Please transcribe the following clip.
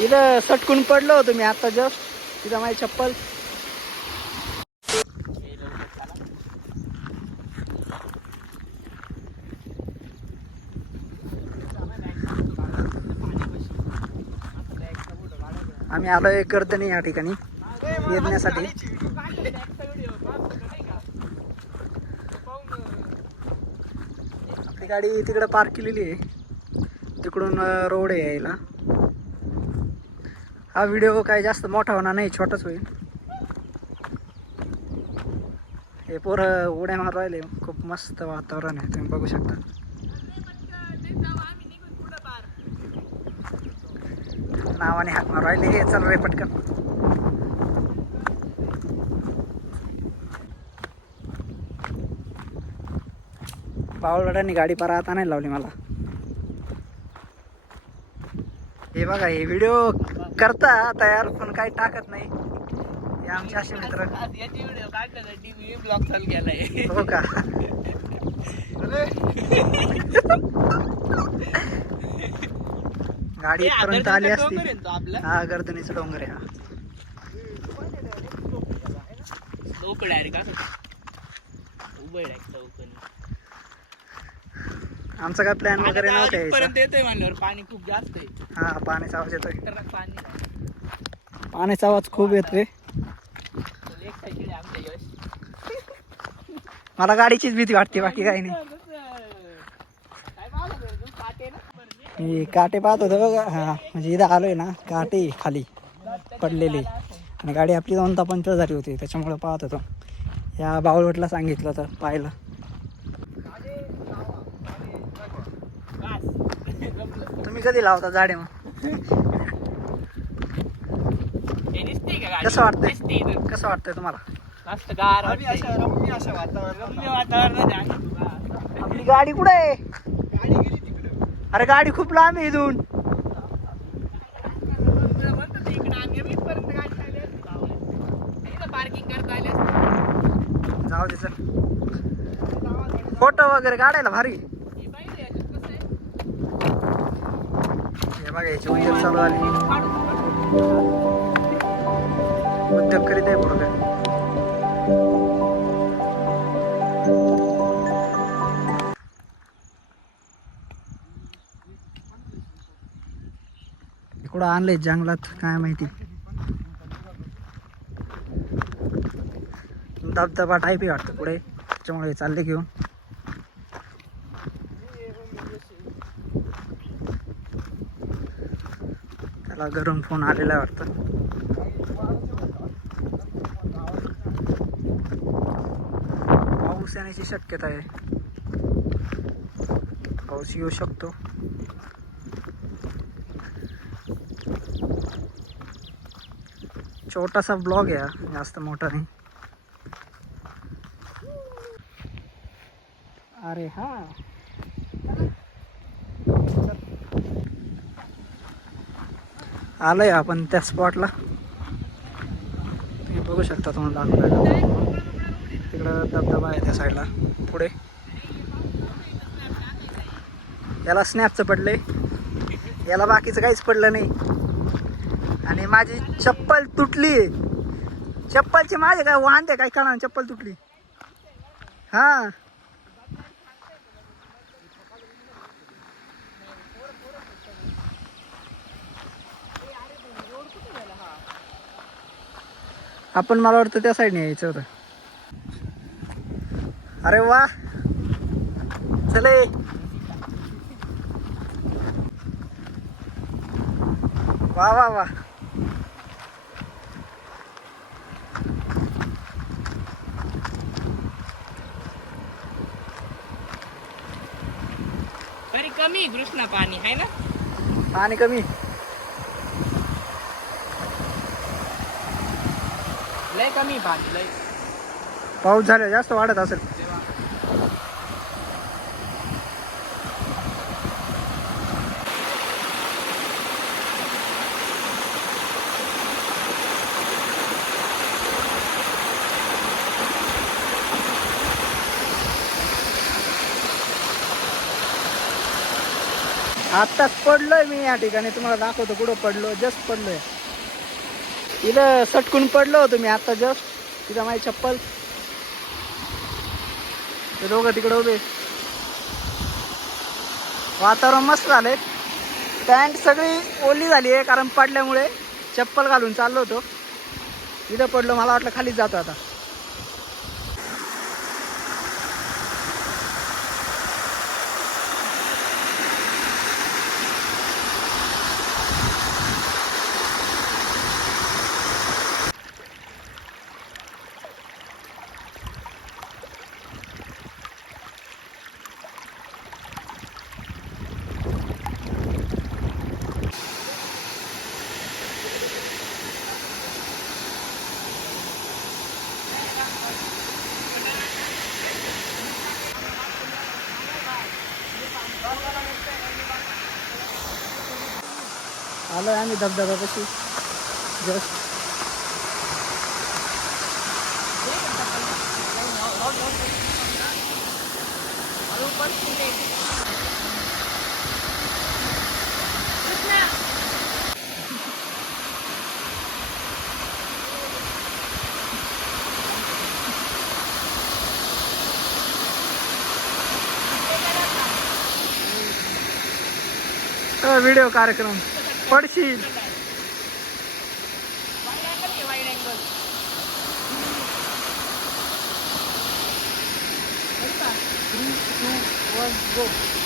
इथं सटकून पडलो होतो मी आता जस्ट. तिथं माझी चप्पल. आम्ही आलोय कर्दनी या ठिकाणी फिरण्यासाठी. आपली गाडी तिकडे पार्क केलेली आहे. तिकडून रोड आहे यायला. हा व्हिडिओ काय जास्त मोठा होणार नाही, छोटाच होईल. हे पोरं उड्या मारू राहिले. खूप मस्त वातावरण आहे, तुम्ही बघू शकता. नावाने हाक मारू राहिले. हे चल रे पटकन. बावळवाड्यांनी गाडी पार आता नाही लावली मला. हे बघा, हे व्हिडिओ करता तयार पण काही टाकत नाही. हे आमचे असे मित्र. हो का? गाडी इथपर्यंत आली असती. हा, गर्दनीचा डोंगर आहे हा. आमचा काय प्लॅन वगैरे नव्हता यायचा. पाणी खूप जास्त आहे. हा, पाण्याचा आवाज येतोय. पाण्याचा आवाज खूप येतोय. मला गाडीचीच भीती वाटते, बाकी काही नाही. मी काटे पाहत होतो बघा. हा, म्हणजे इथं आलोय ना, काटे खाली पडलेले आणि गाडी आपली 2 पंक्चर झाली होती. त्याच्यामुळे पाहत होतो. या बावळवटला सांगितलं तर पाहिलं. तुम्ही कधी लावता झाडे मग? कसं वाटतंय तुम्हाला? मस्त गार रम्य वातावरण. आपली गाडी कुठे आहे? अरे गाडी खूप लांब आहे इथून. पार्किंग करता आले. जाऊ दे चल. फोटो वगैरे काढायला भारी. हे बघा, याची उद्योग चालू आली. उद्योग करीत आहे पुढं. इकडं आणलंय जंगलात, काय माहिती. धबधबा टाईप आहे वाटतं पुढे, त्याच्यामुळे चालले घेऊन. त्याला घरून फोन आलेला वाटतं. पाऊस येण्याची शक्यता आहे. पाऊस येऊ शकतो. छोटासा ब्लॉग आहे, जास्त मोठा नाही. अरे हा, आलोय आपण त्या स्पॉटला. तुम्ही बघू शकता, तुम्हाला दाखवलं. तिकडं धबधबा आहे त्या साईडला पुढे. याला स्नॅपचं पडलंय, याला बाकीचं काहीच पडलं नाही. आणि माझी चप्पल तुटली. चप्पलची माझे काय वांदे काय कळा, चप्पल तुटली. हा, आपण मला वाटतं त्या साईडने यायचं होतं. अरे वा, चले. वा वा वा. तरी कमी कृष्णा पाणी आहे ना. पाणी कमी. लय कमी पाणी लय. पाऊस झाला जास्त वाढत असेल. आत्ताच पडलोय मी या ठिकाणी, तुम्हाला दाखवतो कुठं पडलो. जस्ट पडलोय इथं, सटकून पडलो होतो मी आता जस्ट. तिथं माझी चप्पल, ते दोघं तिकडे उभे. वातावरण मस्त झालंय. पॅन्ट सगळी ओली झाली आहे कारण पडल्यामुळे. चप्पल घालून चाललो होतो, इथं पडलो. मला वाटलं खालीच जातो आता. आलो आम्ही धबधब्यापाशी जस्ट. व्हिडिओ कार्यक्रम पडशील. Wide angle. 3, 2, 1 गो.